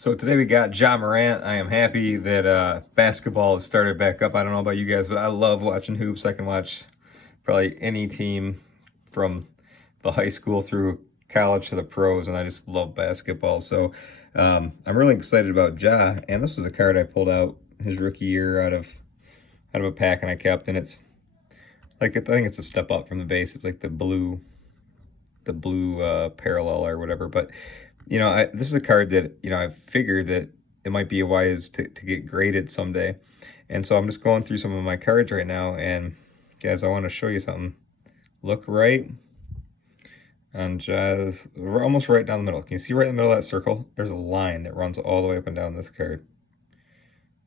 So today we got Morant. I am happy that basketball has started back up. I don't know about you guys, but I love watching hoops. I can watch probably any team from the high school through college to the pros, and I just love basketball. So I'm really excited about and this was a card I pulled out his rookie year out of a pack, and I kept, and it's like I think it's a step up from the base. It's like the blue parallel or whatever, but this is a card that, I figured that it might be wise to get graded someday. And so I'm just going through some of my cards right now. And guys, I want to show you something. Look right on Jazz. We're almost right down the middle. Can you see right in the middle of that circle? There's a line that runs all the way up and down this card.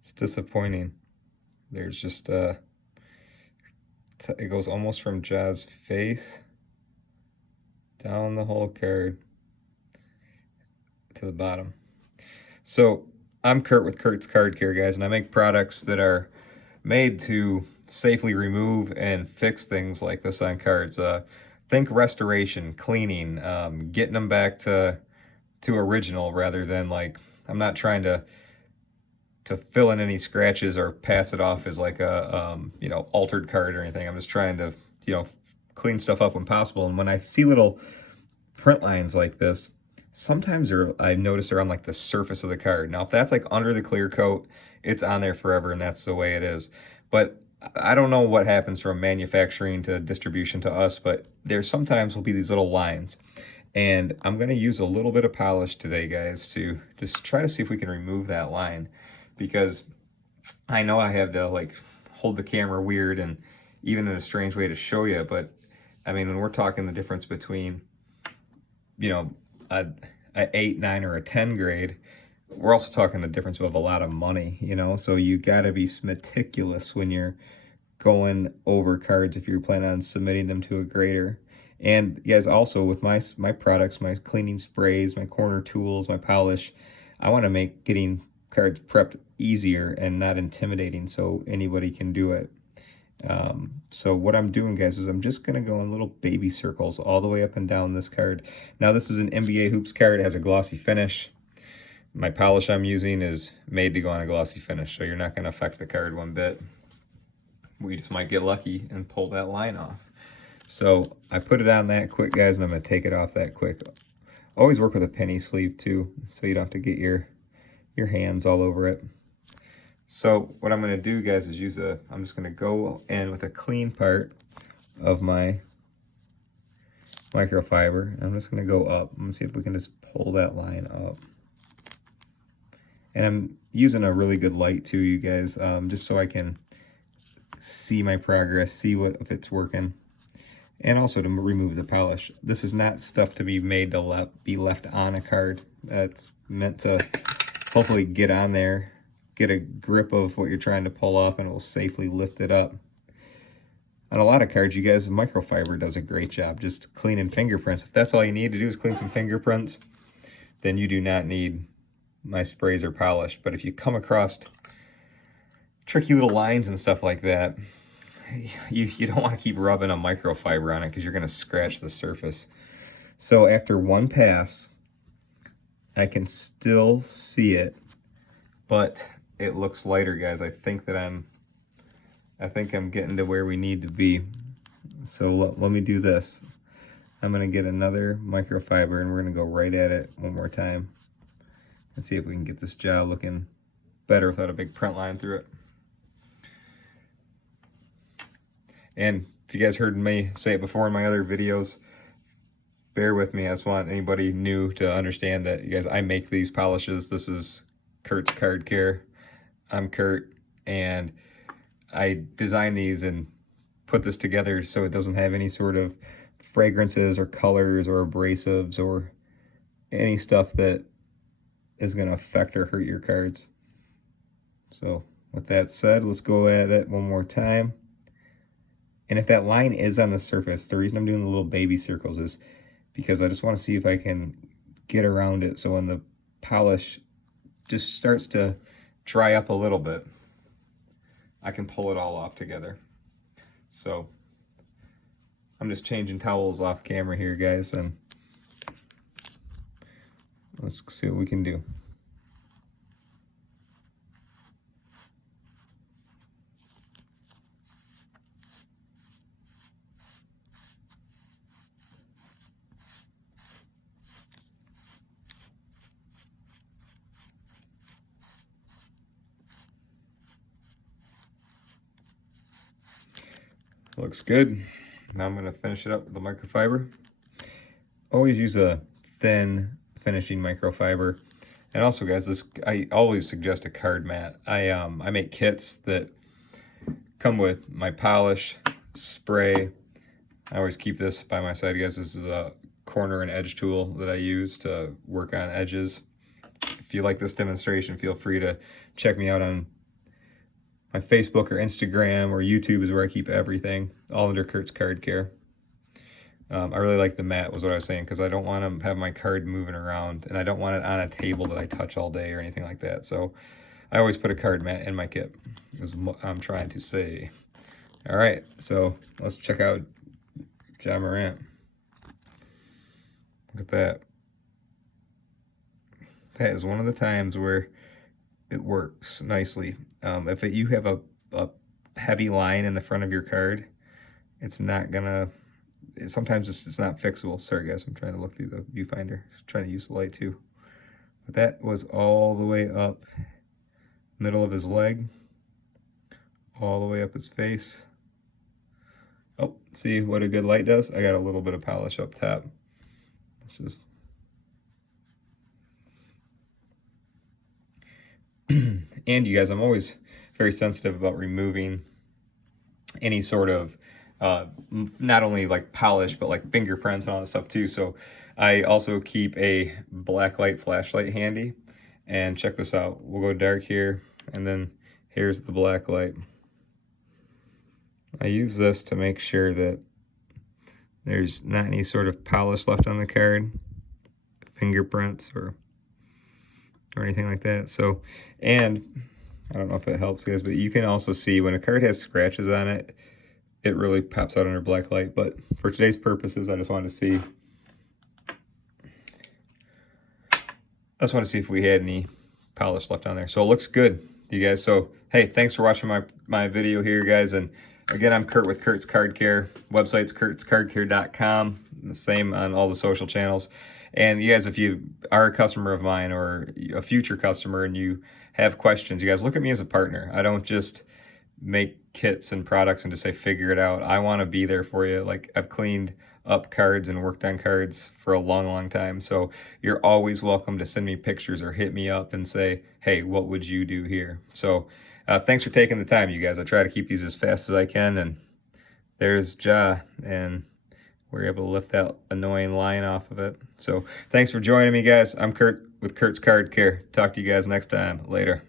It's disappointing. There's just, it goes almost from Jazz's face down the whole card to the bottom. So I'm Kurt with Kurt's Card Care, guys, and I make products that are made to safely remove and fix things like this on cards. Think restoration, cleaning, getting them back to original, rather than, like, I'm not trying to fill in any scratches or pass it off as like a altered card or anything. I'm just trying to clean stuff up when possible. And when I see little print lines like this, sometimes I notice they're on like the surface of the card. Now, if that's like under the clear coat, it's on there forever, and that's the way it is. But I don't know what happens from manufacturing to distribution to us, but there sometimes will be these little lines. And I'm going to use a little bit of polish today, guys, to just try to see if we can remove that line, because I know I have to like hold the camera weird and even in a strange way to show you, but I mean, when we're talking the difference between, a 8, 9, or a 10 grade, we're also talking the difference of a lot of money, so you got to be meticulous when you're going over cards if you're planning on submitting them to a grader. And guys, also with my products, my cleaning sprays, my corner tools, my polish, I want to make getting cards prepped easier and not intimidating so anybody can do it. So what I'm doing, guys, is I'm just going to go in little baby circles all the way up and down this card. Now, this is an NBA Hoops card. It has a glossy finish. My polish I'm using is made to go on a glossy finish, so you're not going to affect the card one bit. We just might get lucky and pull that line off. So I put it on that quick, guys, and I'm going to take it off that quick. Always work with a penny sleeve too, so you don't have to get your hands all over it. So what I'm going to do, guys, is I'm just going to go in with a clean part of my microfiber. I'm just going to go up. I'm going to see if we can just pull that line up. And I'm using a really good light too, you guys, just so I can see my progress, see if it's working, and also to remove the polish. This is not stuff to be made to be left on a card. That's meant to hopefully get on there, get a grip of what you're trying to pull off, and it will safely lift it up. On a lot of cards, you guys, microfiber does a great job just cleaning fingerprints. If that's all you need to do is clean some fingerprints, then you do not need my sprays or polish. But if you come across tricky little lines and stuff like that, you don't want to keep rubbing a microfiber on it, because you're going to scratch the surface. So after one pass, I can still see it, but it looks lighter, guys. I think I'm getting to where we need to be. So let me do this. I'm going to get another microfiber, and we're going to go right at it one more time and see if we can get this job looking better without a big print line through it. And if you guys heard me say it before in my other videos, bear with me. I just want anybody new to understand that, you guys, I make these polishes. This is Kurt's Card Care. I'm Kurt, and I designed these and put this together so it doesn't have any sort of fragrances or colors or abrasives or any stuff that is going to affect or hurt your cards. So with that said, let's go at it one more time. And if that line is on the surface, the reason I'm doing the little baby circles is because I just want to see if I can get around it, so when the polish just starts to dry up a little bit, I can pull it all off together. So I'm just changing towels off camera here, guys, and let's see what we can do. Looks good. Now I'm going to finish it up with the microfiber. Always use a thin finishing microfiber. And also, guys, this I always suggest a card mat. I make kits that come with my polish, spray. I always keep this by my side, guys. This is a corner and edge tool that I use to work on edges. If you like this demonstration, feel free to check me out on my Facebook or Instagram, or YouTube is where I keep everything, all under Kurt's Card Care. I really like the mat, was what I was saying, because I don't want to have my card moving around, and I don't want it on a table that I touch all day or anything like that. So I always put a card mat in my kit, is what I'm trying to say. All right, so let's check out Ja Morant. Look at that. That is one of the times where it works nicely. If you have a heavy line in the front of your card, it's not gonna, sometimes it's not fixable. Sorry guys, I'm trying to look through the viewfinder, trying to use the light too. But that was all the way up middle of his leg, all the way up his face. Oh, see what a good light does? I got a little bit of polish up top. It's just and you guys, I'm always very sensitive about removing any sort of not only like polish, but like fingerprints and all that stuff too. So I also keep a black light flashlight handy. And check this out. We'll go dark here, and then here's the black light. I use this to make sure that there's not any sort of polish left on the card, fingerprints or anything like that. So, and I don't know if it helps guys, but you can also see when a card has scratches on it, it really pops out under black light. But for today's purposes, I just wanted to see if we had any polish left on there. So it looks good, you guys. So hey, thanks for watching my video here, guys. And again, I'm Kurt with Kurt's Card Care. Website's kurtzcardcare.com. The same on all the social channels. And you guys, if you are a customer of mine or a future customer and you have questions, you guys look at me as a partner. I don't just make kits and products and just say, figure it out. I want to be there for you. Like, I've cleaned up cards and worked on cards for a long, long time. So you're always welcome to send me pictures or hit me up and say, hey, what would you do here? So thanks for taking the time, you guys. I try to keep these as fast as I can. And there's Ja, and we're able to lift that annoying line off of it. So thanks for joining me, guys. I'm Kurt with Kurt's Card Care. Talk to you guys next time. Later.